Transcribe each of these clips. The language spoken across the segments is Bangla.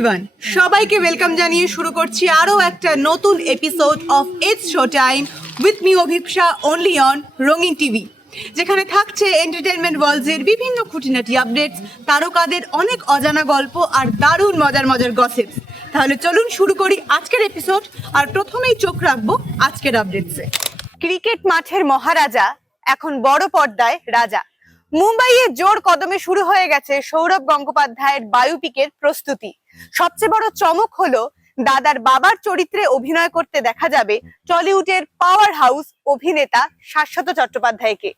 এভরিওয়ান, সবাইকে ওয়েলকাম জানিয়ে শুরু করছি আরও একটা নতুন episode of its show time with me অভিপ্সা only on রঙিন টিভি, যেখানে থাকছে এন্টারটেনমেন্ট ওয়ার্ল্ডের বিভিন্ন খুঁটিনাটি আপডেটস, তারকাদের অনেক অজানা গল্প আর দারুণ মজার মজার গসিপস। তাহলে চলুন শুরু করি আজকের এপিসোড। আর প্রথমেই চোখ রাখবো আজকের আপডেটসে। ক্রিকেট মাঠের মহারাজা এখন বড় পর্দায় রাজা। মুম্বাইয়ে জোর কদমে শুরু হয়ে গেছে সৌরভ গঙ্গোপাধ্যায়ের বায়োপিকের প্রস্তুতি। সবচেয়ে বড় চমক হলো দাদার বাবার চরিত্রে অভিনয় করতে দেখা যাবে টলিউডের পাওয়ার হাউস অভিনেতা শাশ্বত চট্টোপাধ্যায়কে।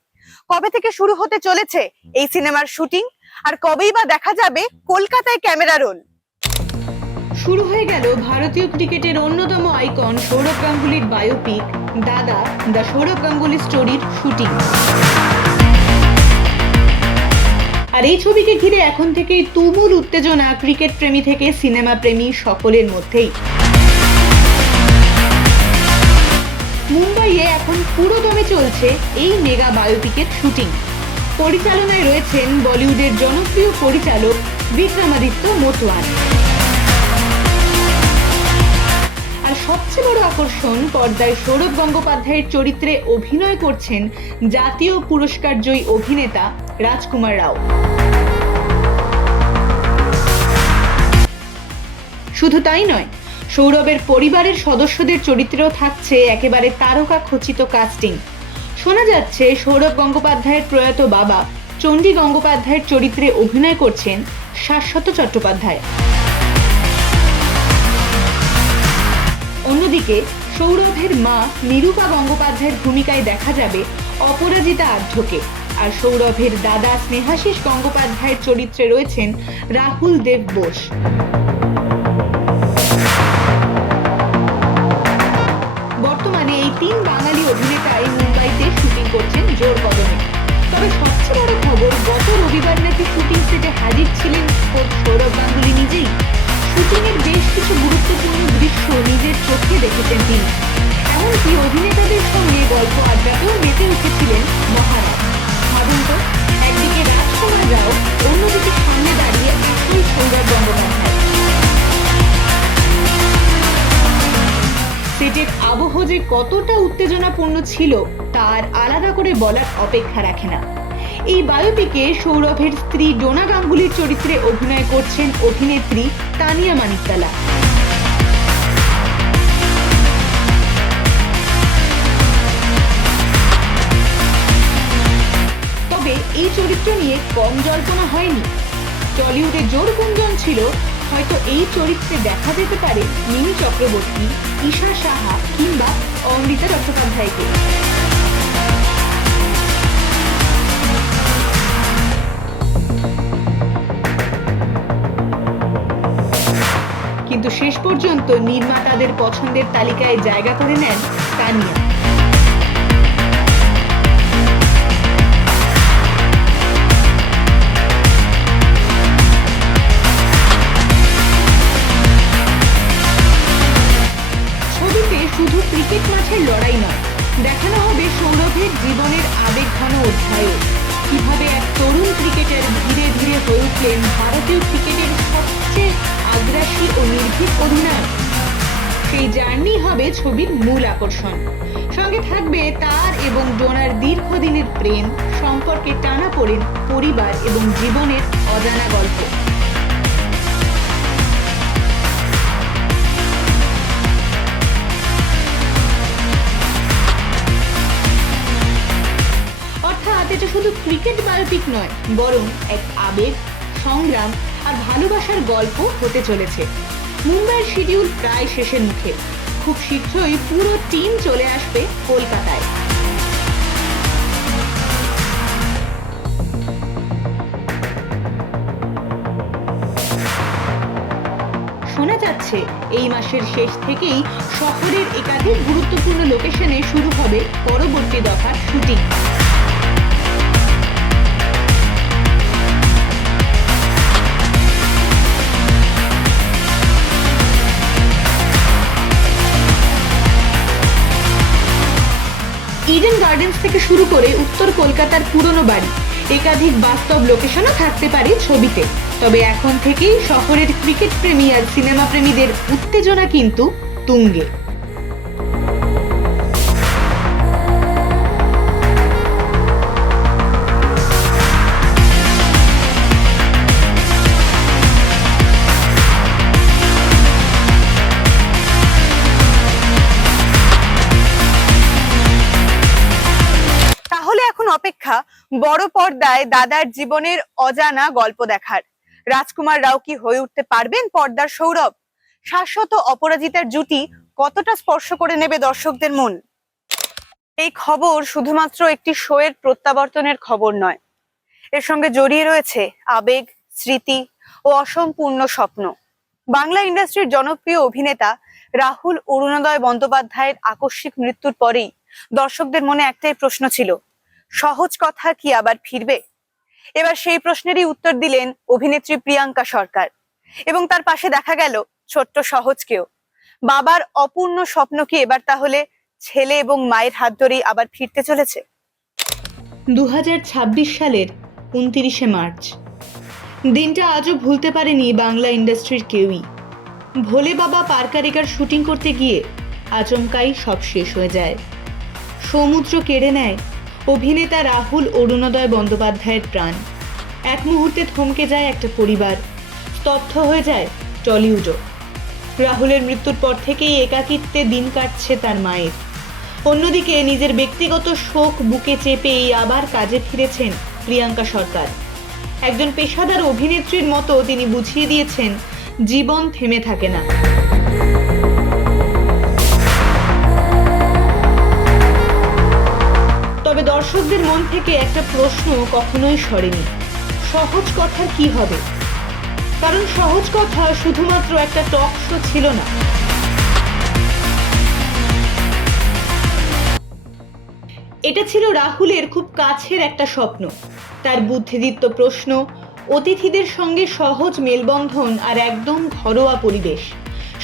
কবে থেকে শুরু হতে চলেছে এই সিনেমার শুটিং, আর কবেই বা দেখা যাবে কলকাতায় ক্যামেরা রোল? শুরু হয়ে গেল ভারতীয় ক্রিকেটের অন্যতম আইকন সৌরভ গাঙ্গুলির বায়োপিক দাদা দ্য সৌরভ গাঙ্গুলি স্টোরির শুটিং। আর এই ছবিকে ঘিরে এখন থেকেই তুমুল উত্তেজনা ক্রিকেট প্রেমী থেকে সিনেমা প্রেমী সকলের মধ্যেই। মুম্বাইয়ে এখন পুরো দমে চলছে এই মেগা বায়োপিকের শুটিং। পরিচালনায় রয়েছেন বলিউডের জনপ্রিয় পরিচালক বিক্রমাদিত্য মোটওয়ান। আর সবচেয়ে বড় আকর্ষণ, পর্দায় সৌরভ গঙ্গোপাধ্যায়ের চরিত্রে অভিনয় করছেন জাতীয় পুরস্কার জয়ী অভিনেতা রাজকুমার রাও। শুধু তাই নয়, সৌরভের পরিবারের সদস্যদের চরিত্রেও থাকছে একেবারে তারকা খচিত কাস্টিং। শোনা যাচ্ছে সৌরভ গঙ্গোপাধ্যায়ের প্রয়াত বাবা চণ্ডী গঙ্গোপাধ্যায়ের চরিত্রে অভিনয় করছেন শাশ্বত চট্টোপাধ্যায়। অন্যদিকে সৌরভের মা নিরূপা গঙ্গোপাধ্যায়ের ভূমিকায় দেখা যাবে অপরাজিতা আঢ্যকে। আর সৌরভের দাদা স্নেহাশিস গঙ্গোপাধ্যায়ের চরিত্রে রয়েছেন রাহুল দেব বোস। বর্তমানে এই তিন বাঙালি অভিনেতাই মুম্বাইতে শুটিং করছেন জোর কদমে। তবে সবচেয়ে বড় খবর, গত রবিবার নাকি শুটিং সেটে হাজির ছিলেন সৌরভ গাঙ্গুলি নিজেই। শুটিংয়ের বেশ কিছু গুরুত্বপূর্ণ দৃশ্য নিজের চোখে দেখেছেন তিনি। এমনকি অভিনেতাদের সঙ্গে গল্প আড্ডাতেও মেতে উঠেছিলেন মহারাজ। ভাবুন তো, একদিকে রাজকুমার রাও, অন্যদিকে সামনে দাঁড়িয়ে আসল সৌরভ গঙ্গোপাধ্যায়। সেটের আবহ যে কতটা উত্তেজনাপূর্ণ ছিল তার আলাদা করে বলার অপেক্ষা রাখে না। এই বায়োপিকে সৌরভের স্ত্রী ডোনা গাঙ্গুলির চরিত্রে অভিনয় করছেন অভিনেত্রী তানিয়া মানিকতলা। তবে এই চরিত্র নিয়ে কম জল্পনা হয়নি। টলিউডে জোর গুঞ্জন ছিল হয়তো এই চরিত্রে দেখা যেতে পারে মিমি চক্রবর্তী, ঈশা সাহা কিংবা অমৃতা চট্টোপাধ্যায়কে। কিন্তু শেষ পর্যন্ত নির্মাতাদের পছন্দের তালিকায় জায়গা করে নেন তানিয়া। ছবিতে শুধু ক্রিকেট মাঠের লড়াই নয়, দেখানো হবে সৌরভের জীবনের আবেগঘন অধ্যায়ও। কিভাবে এক তরুণ ক্রিকেটার ধীরে ধীরে হয়ে উঠলেন ভারতীয় ক্রিকেটের সবচেয়ে আগ্রাসী ও নির্ভীক অধিনায়ক। সেই জার্নি হবে ছবির মূল আকর্ষণ। সঙ্গে থাকবে তার এবং ডোনার দীর্ঘদিনের প্রেম, সম্পর্কে টানাপোড়েন, পরিবার এবং জীবনের অজানা গল্প। অর্থাৎ এটা শুধু ক্রিকেট বায়োপিক নয়, বরং এক আবেগ, সংগ্রাম আর ভালোবাসার গল্প হতে চলেছে। মুম্বাইয়ের শিডিউল প্রায় শেষের মুখে। খুব শীঘ্রই পুরো টিম চলে আসবে কলকাতায়। শোনা যাচ্ছে এই মাসের শেষ থেকেই শহরের একাধিক গুরুত্বপূর্ণ লোকেশনে শুরু হবে পরবর্তী দফার শুটিং। ইডেন গার্ডেন্স থেকে শুরু করে উত্তর কলকাতার পুরনো বাড়ি, একাধিক বাস্তব লোকেশনও থাকতে পারে ছবিতে। তবে এখন থেকেই শহরের ক্রিকেট প্রেমী আর সিনেমা প্রেমীদের উত্তেজনা কিন্তু তুঙ্গে। অপেক্ষা বড় পর্দায় দাদার জীবনের অজানা গল্প দেখার। রাজকুমার রাও কি হয়ে উঠতে পারবেন পর্দার সৌরভ? শাশ্বত অপরাজিতার জুটি কতটা স্পর্শ করে নেবে দর্শকদের মন? এই খবর শুধুমাত্র একটি শো এর প্রত্যাবর্তনের খবর নয়, এর সঙ্গে জড়িয়ে রয়েছে আবেগ, স্মৃতি ও অসম্পূর্ণ স্বপ্ন। বাংলা ইন্ডাস্ট্রির জনপ্রিয় অভিনেতা রাহুল অরুণোদয় বন্দ্যোপাধ্যায়ের আকস্মিক মৃত্যুর পরেই দর্শকদের মনে একটাই প্রশ্ন ছিল, সহজ কথা কি আবার ফিরবে? এবার সেই প্রশ্নেরই উত্তর দিলেন অভিনেত্রী প্রিয়াঙ্কা সরকার, এবং তার পাশে দেখা গেল ছোট্ট সহজকেও। বাবার অপূর্ণ স্বপ্ন কি এবার তাহলে ছেলে এবং মায়ের হাত ধরেই আবার ফিরতে চলেছে? 2026 সালের 29শে মার্চ, দিনটা আজও ভুলতে পারেনি বাংলা ইন্ডাস্ট্রির কেউই। ভোলে বাবা পারকারিকার শুটিং করতে গিয়ে আচমকাই সব শেষ হয়ে যায়। সমুদ্র কেড়ে নেয় অভিনেতা রাহুল অরুণোদয় বন্দ্যোপাধ্যায়ের প্রাণ। এক মুহূর্তে থমকে যায় একটা পরিবার, স্তব্ধ হয়ে যায় টলিউডও। রাহুলের মৃত্যুর পর থেকেই একাকিত্বে দিন কাটছে তার মায়ের। অন্যদিকে নিজের ব্যক্তিগত শোক বুকে চেপেই আবার কাজে ফিরেছেন প্রিয়াঙ্কা সরকার। একজন পেশাদার অভিনেত্রীর মতো তিনি বুঝিয়ে দিয়েছেন, জীবন থেমে থাকে না। তবে দর্শকদের মন থেকে একটা প্রশ্ন কখনোই সরেনি, সহজ কথার কি হবে? কারণ সহজ কথা শুধুমাত্র একটা টক শো ছিল না, এটা ছিল রাহুলের খুব কাছের একটা স্বপ্ন। তার বুদ্ধিদীপ্ত প্রশ্ন, অতিথিদের সঙ্গে সহজ মেলবন্ধন আর একদম ঘরোয়া পরিবেশ,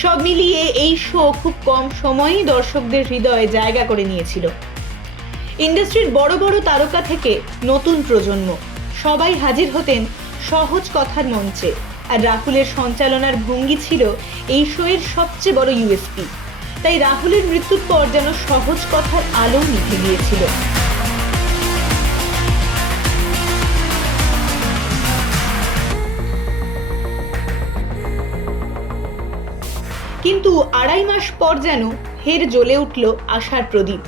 সব মিলিয়ে এই শো খুব কম সময়েই দর্শকদের হৃদয়ে জায়গা করে নিয়েছিল। ইন্ডাস্ট্রির বড় বড় তারকা থেকে নতুন প্রজন্ম সবাই হাজির হতেন সহজ কথার মঞ্চে, আর রাহুলের সঞ্চালনার ভঙ্গি ছিল এই শোয়ের সবচেয়ে বড় ইউএসপি। তাই রাহুলের মৃত্যুর পর যেন সহজ কথার আলো নিভে গিয়েছিল। কিন্তু 2.5 মাস পর যেন ফের জ্বলে উঠল আশার প্রদীপ।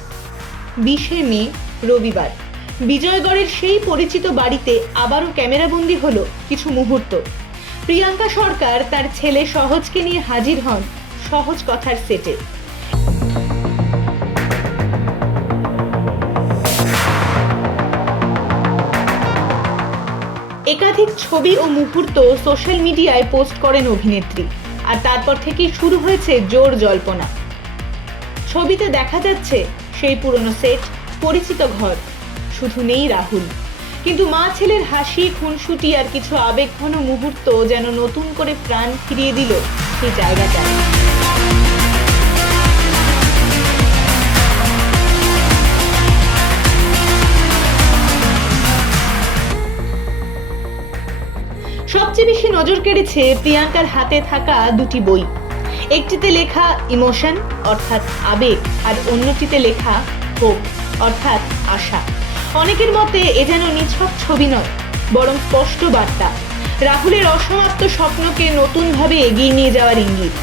20শে মে রবিবার, বিজয়গড়ের সেই পরিচিত বাড়িতে আবারও ক্যামেরাবন্দি হলো কিছু মুহূর্ত। প্রিয়াঙ্কা সরকার তার ছেলে সহজকে নিয়ে হাজির হন সহজ কথার সেটে। একাধিক ছবি ও মুহূর্ত সোশ্যাল মিডিয়ায় পোস্ট করেন অভিনেত্রী, আর তারপর থেকেই শুরু হয়েছে জোর জল্পনা। ছবিতে দেখা যাচ্ছে সেই পুরনো সেট, পরিচিত ঘর, শুধু নেই রাহুল। কিন্তু মা ছেলের হাসি, খুনসুটি আর কিছু আবেগঘন মুহূর্ত যেন নতুন করে প্রাণ ফিরিয়ে দিল সেই জায়গাটায়। সবচেয়ে বেশি নজর কেড়েছে প্রিয়াঙ্কার হাতে থাকা দুটি বই। একটিতে লেখা ইমোশন অর্থাৎ আবেগ, আর অন্যটিতে লেখা হোপ অর্থাৎ আশা। অনেকের মতে এ যেন নিছক ছবি নয়, বরং স্পষ্ট বার্তা, রাহুলের অসমাপ্ত স্বপ্নকে নতুনভাবে এগিয়ে নিয়ে যাওয়ার ইঙ্গিত।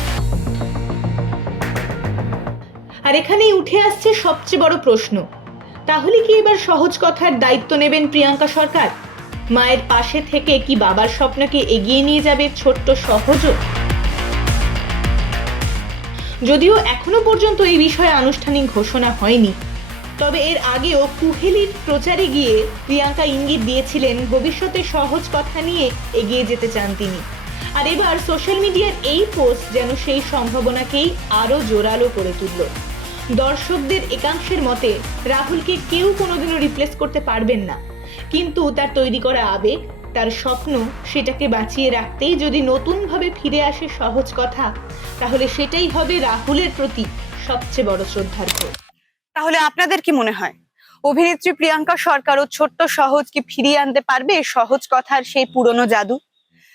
আর এখানেই উঠে আসছে সবচেয়ে বড় প্রশ্ন, তাহলে কি এবার সহজ কথার দায়িত্ব নেবেন প্রিয়াঙ্কা সরকার? মায়ের পাশে থেকে কি বাবার স্বপ্নকে এগিয়ে নিয়ে যাবে ছোট্ট সহজও? যদিও এখনো পর্যন্ত এই বিষয়ে আনুষ্ঠানিক ঘোষণা হয়নি, তবে এর আগেও কুহেলির প্রচারে গিয়ে প্রিয়াঙ্কা ইঙ্গিত দিয়েছিলেন ভবিষ্যতে সহজ কথা নিয়ে এগিয়ে যেতে চান তিনি। আর এবার সোশ্যাল মিডিয়ার এই পোস্ট যেন সেই সম্ভাবনাকেই আরো জোরালো করে তুলল। দর্শকদের একাংশের মতে রাহুলকে কেউ কোনোদিনও রিপ্লেস করতে পারবেন না, কিন্তু তার তৈরি করা আবেগ, তার স্বপ্ন, সেটাকে বাঁচিয়ে রাখতেই যদি নতুনভাবে ফিরে আসে সহজ কথা, তাহলে সেটাই হবে রাহুলের প্রতি সবচেয়ে বড় শ্রদ্ধার্ঘ্য। তাহলে আপনাদের কি মনে হয়, অভিনেত্রী প্রিয়াঙ্কা সরকারও ছোট্ট সহজকে ফিরিয়ে আনতে পারবে সহজ কথার সেই পুরনো জাদু?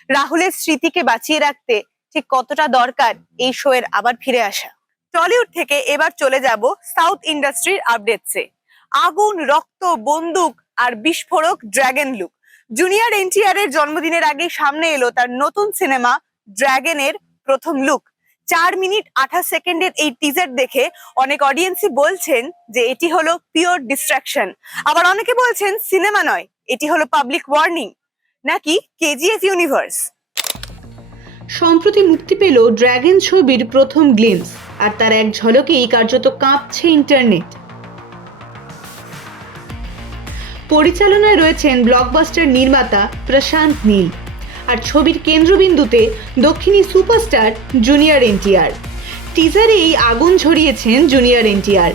রাহুলের স্মৃতিকে বাঁচিয়ে রাখতে ঠিক কতটা দরকার এই শো এর আবার ফিরে আসা? টলিউড থেকে এবার চলে যাব সাউথ ইন্ডাস্ট্রির আপডেটসে। আগুন, রক্ত, বন্দুক আর বিস্ফোরক ড্রাগন লুক। জুনিয়র এনটিআর এর জন্মদিনের আগে সামনে এলো তার নতুন সিনেমা ড্রাগনের প্রথম লুক। 4 মিনিট 28 সেকেন্ডের এই টিজার দেখে অনেক অডিয়েন্সই বলছেন যে এটি হলো পিওর ডিস্ট্রাকশন, আবার অনেকে বলছেন সিনেমা নয়, এটি হলো পাবলিক ওয়ার্নিং, নাকি কেজিএফ ইউনিভার্স। সম্প্রতি মুক্তি পেল ড্রাগন ছবির প্রথম গ্লিমস, আর তার এক ঝলকেই কার্যত কাঁপছে ইন্টারনেট। পরিচালনায় রয়েছেন ব্লকবাস্টার নির্মাতা প্রশান্ত নীল, আর ছবির কেন্দ্রবিন্দুতে দক্ষিণী সুপারস্টার জুনিয়র এনটিআর। টিজারেই আগুন ঝরিয়েছেন জুনিয়র এনটিআর।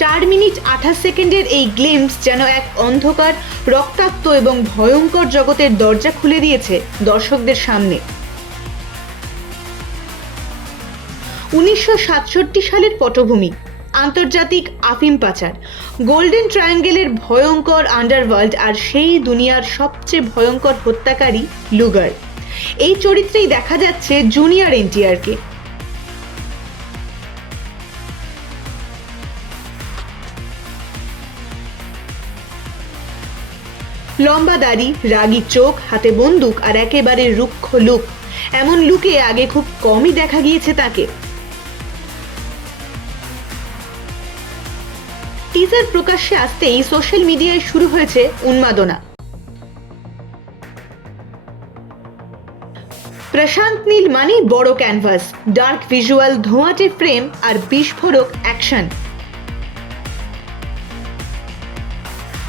4 মিনিট 28 সেকেন্ডের এই গ্লিমস যেন এক অন্ধকার, রক্তাক্ত এবং ভয়ঙ্কর জগতের দরজা খুলে দিয়েছে দর্শকদের সামনে। 1967 সালের পটভূমি, আন্তর্জাতিক আফিম পাচার, গোল্ডেন ট্রায়াঙ্গেলের ভয়ঙ্কর আন্ডারওয়ার্ল্ড, আর সেই দুনিয়ার সবচেয়ে ভয়ঙ্কর হত্যাকারী লুগার। এই চরিত্রেই দেখা যাচ্ছে জুনিয়র এনটিআরকে। লম্বা দাড়ি, রাগী চোখ, হাতে বন্দুক আর একেবারে রুক্ষ লুক। এমন লুকে আগে খুব কমই দেখা গিয়েছে তাকে। টিজার প্রকাশ্যে আসতেই সোশ্যাল মিডিয়ায় শুরু হয়েছে উন্মাদনা। প্রশান্ত নীল মানেই বড় ক্যানভাস, ডার্ক ভিজুয়াল, ধোঁয়াটে ফ্রেম আর বিস্ফোরক অ্যাকশন।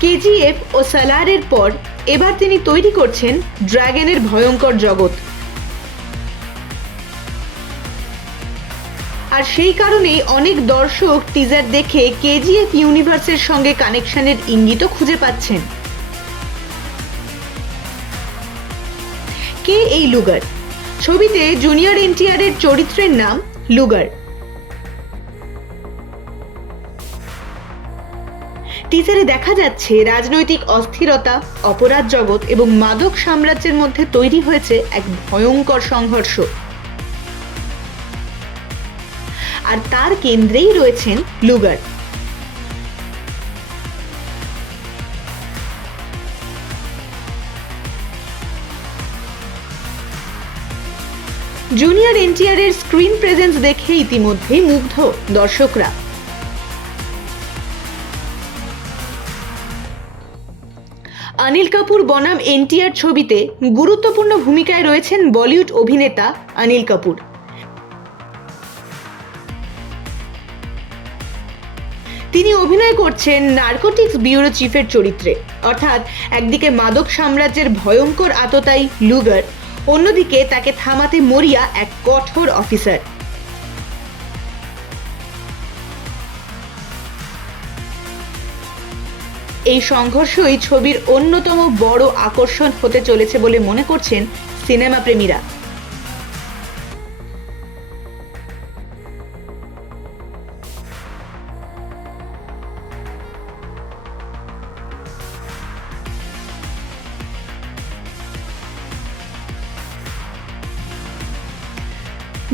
কেজিএফ ও সালারের পর এবার তিনি তৈরি করছেন ড্রাগনের ভয়ঙ্কর জগৎ। আর সেই কারণেই অনেক দর্শক টিজার দেখে কেজিএফ ইউনিভার্সের সঙ্গে কানেকশনের ইঙ্গিতও খুঁজে পাচ্ছেন। কে এই লুগার? ছবিতে জুনিয়র এনটিআর এর চরিত্রের নাম লুগার। টিজারে দেখা যাচ্ছে রাজনৈতিক অস্থিরতা, অপরাধ জগৎ এবং মাদক সাম্রাজ্যের মধ্যে তৈরি হয়েছে এক ভয়ঙ্কর সংঘর্ষ। আর তার কেন্দ্রেই রয়েছেন লুগার। জুনিয়র এনটিআর এর স্ক্রিন প্রেজেন্স দেখে ইতিমধ্যেই মুগ্ধ দর্শকরা। অনিল কাপুর বনাম এনটিআর ছবিতে গুরুত্বপূর্ণ ভূমিকায় রয়েছেন বলিউড অভিনেতা অনিল কাপুর। তিনি অভিনয় করছেন নার্কোটিক্স ব্যুরো চিফের চরিত্রে, অর্থাৎ একদিকে মাদক সাম্রাজ্যের ভয়ঙ্কর আততায়ী লুগার, অন্যদিকে তাকে থামাতে মরিয়া এক কঠোর অফিসার। এই সংঘর্ষই ছবির অন্যতম বড় আকর্ষণ হতে চলেছে বলে মনে করছেন সিনেমা প্রেমীরা।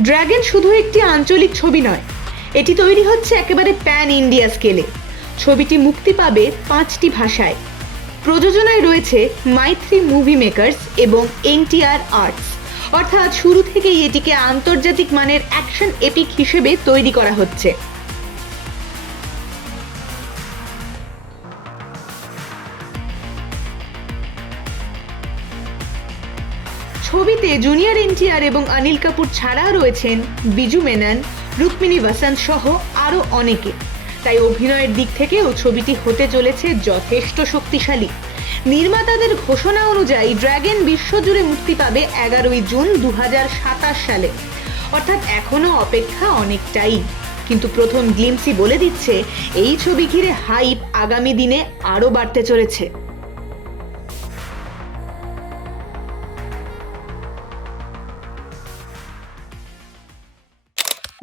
ড্রাগন শুধু একটি আঞ্চলিক ছবি নয়, এটি তৈরি হচ্ছে একেবারে প্যান ইন্ডিয়া স্কেলে। ছবিটি মুক্তি পাবে 5টি ভাষায়। প্রযোজনায় রয়েছে মাইথ্রি মুভি মেকার্স এবং এনটিআর আর্টস, অর্থাৎ শুরু থেকেই এটিকে আন্তর্জাতিক মানের অ্যাকশন এপিক হিসেবে তৈরি করা হচ্ছে। ছবিতে জুনিয়র এনটিআর এবং অনিল কাপুর ছাড়াও রয়েছেন বিজু মেনন, রুক্মিণী বসন্ত সহ আরও অনেকে। তাই অভিনয়ের দিক থেকেও ছবিটি হতে চলেছে যথেষ্ট শক্তিশালী। নির্মাতাদের ঘোষণা অনুযায়ী ড্রাগন বিশ্বজুড়ে মুক্তি পাবে 11ই জুন 2027 সালে, অর্থাৎ এখনো অপেক্ষা অনেকটাই। কিন্তু প্রথম গ্লিমসই বলে দিচ্ছে এই ছবি ঘিরে হাইপ আগামী দিনে আরও বাড়তে চলেছে।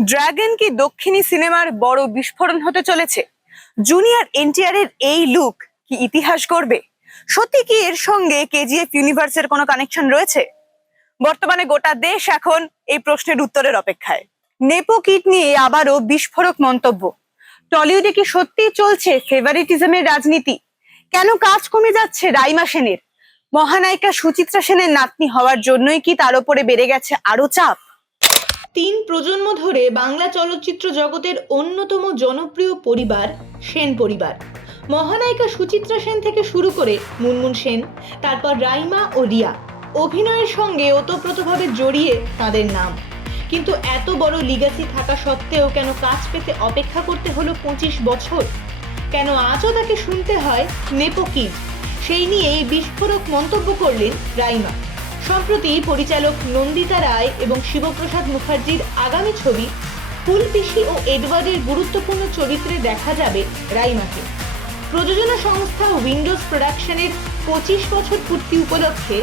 ড্রাগন কি দক্ষিণী সিনেমার বড় বিস্ফোরণ হতে চলেছে? জুনিয়র এনটিআর এর এই লুক কি ইতিহাস গড়বে? সত্যি কি এর সঙ্গে কেজিএফ ইউনিভার্সের কোনো কানেকশন রয়েছে? বর্তমানে গোটা দেশ এখন এই প্রশ্নের উত্তরের অপেক্ষায়। নেপো কিড নিয়ে আবারও বিস্ফোরক মন্তব্য। টলিউডে কি সত্যি চলছে ফেভারিটিজমের রাজনীতি? কেন কাজ কমে যাচ্ছে রাইমা সেনের? মহানায়িকা সুচিত্রা সেনের নাতনি হওয়ার জন্যই কি তার উপরে বেড়ে গেছে আরো চাপ? 3 প্রজন্ম ধরে বাংলা চলচ্চিত্র জগতের অন্যতম জনপ্রিয় পরিবার সেন পরিবার। মহানায়িকা সুচিত্রা সেন থেকে শুরু করে মুনমুন সেন, তারপর রাইমা ও রিয়া, অভিনয়ের সঙ্গে ওতপ্রোতভাবে জড়িয়ে তাদের নাম। কিন্তু এত বড় লিগ্যাসি থাকা সত্ত্বেও কেন কাজ পেতে অপেক্ষা করতে হলো 25 বছর? কেন আজও তাকে শুনতে হয় নেপো কিড? সেই নিয়েই বিস্ফোরক মন্তব্য করলেন রাইমা। সম্প্রতি পরিচালক নন্দিতা রায় এবং শিবপ্রসাদ মুখার্জির আগামী ছবি ফুলপিসি ও এডওয়ার্ডের গুরুত্বপূর্ণ চরিত্রে দেখা যাবে রাইমাকে। প্রযোজনা সংস্থা উইন্ডোজ প্রোডাকশনের 25 বছর পূর্তি উপলক্ষে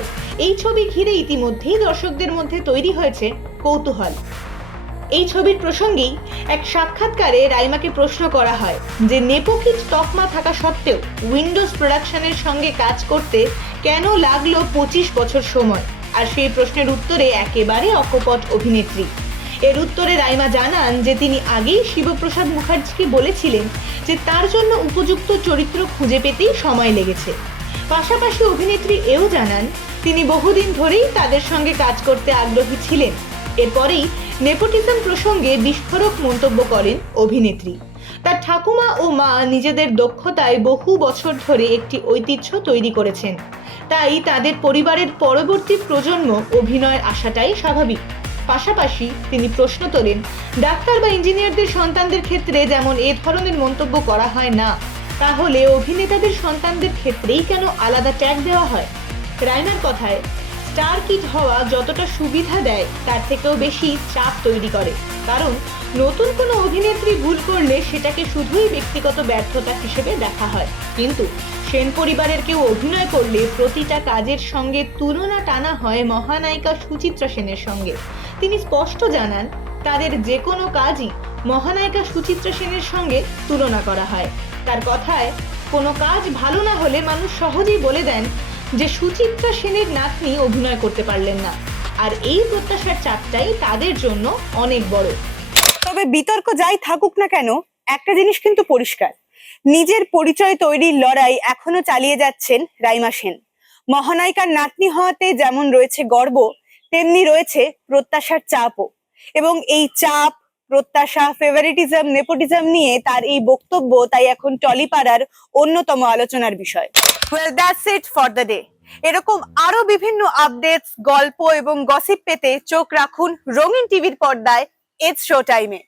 এই ছবি ঘিরে ইতিমধ্যেই দর্শকদের মধ্যে তৈরি হয়েছে কৌতূহল। এই ছবির প্রসঙ্গেই এক সাক্ষাৎকারে রাইমাকে প্রশ্ন করা হয় যে নেপো কিড তকমা থাকা সত্ত্বেও উইন্ডোজ প্রোডাকশনের সঙ্গে কাজ করতে কেন লাগলো 25 বছর সময়, আর সেই প্রশ্নের উত্তরে একেবারে অকপট অভিনেত্রী। এর উত্তরে রাইমা জানান যে তিনি আগেই শিবপ্রসাদ মুখার্জিকে বলেছিলেন যে তার জন্য উপযুক্ত চরিত্র খুঁজে পেতেই সময় লেগেছে। পাশাপাশি অভিনেত্রী এও জানান তিনি বহুদিন ধরেই তাদের সঙ্গে কাজ করতে আগ্রহী ছিলেন। এরপরেই নেপোটিজম প্রসঙ্গে বিস্ফোরক মন্তব্য করেন অভিনেত্রী। তার ঠাকুমা ও মা নিজেদের দক্ষতায় বহু বছর ধরে একটি ঐতিহ্য তৈরি করেছেন, তাই তাদের পরিবারের পরবর্তী প্রজন্ম অভিনয়ের আশাটাই স্বাভাবিক। পাশাপাশি তিনি প্রশ্ন তোলেন, ডাক্তার বা ইঞ্জিনিয়ারদের সন্তানদের ক্ষেত্রে যেমন এ ধরনের মন্তব্য করা হয় না, তাহলে অভিনেতাদের সন্তানদের ক্ষেত্রেই কেন আলাদা ট্যাগ দেওয়া হয়? রাইমার কথায়, স্টার কিড হওয়া যতটা সুবিধা দেয় তার থেকেও বেশি চাপ তৈরি করে। কারণ নতুন কোনো অভিনেত্রী ভুল করলে সেটাকে শুধুই ব্যক্তিগত ব্যর্থতা হিসেবে দেখা হয়, কিন্তু সেন পরিবারের কেউ অভিনয় করলে প্রতিটা কাজের সঙ্গে তুলনা টানা হয় মহানায়িকা সুচিত্রা সেনের সঙ্গে। তিনি স্পষ্ট জানান তাদের যে কোনো কাজই মহানায়িকা সুচিত্রা সেনের সঙ্গে তুলনা করা হয়। তার কথায়, কোনো কাজ ভালো না হলে মানুষ সহজেই বলে দেন যে সুচিত্রা সেনের নাতনি অভিনয় করতে পারলেন না, আর এই প্রত্যাশার চাপটাই তাদের জন্য অনেক বড়। তবে বিতর্ক যাই থাকুক না কেন, একটা জিনিস কিন্তু পরিষ্কার, নিজের পরিচয় তৈরির লড়াই এখনো চালিয়ে যাচ্ছেন রাইমা সেন। মহানায়িকার নাতনি হওয়াতে যেমন রয়েছে গর্ব, তেমনি রয়েছে প্রত্যাশার চাপও। এবং এই চাপ, প্রত্যাশা, ফেভারিটিজম, নেপোটিজম নিয়ে তার এই বক্তব্য তাই এখন টলিপাড়ার অন্যতম আলোচনার বিষয়। Well, that's it for the day. এরকম আরো বিভিন্ন আপডেটস, গল্প এবং গসিপ পেতে চোখ রাখুন রঙিন টিভির পর্দায় ইটস শো টাইমে।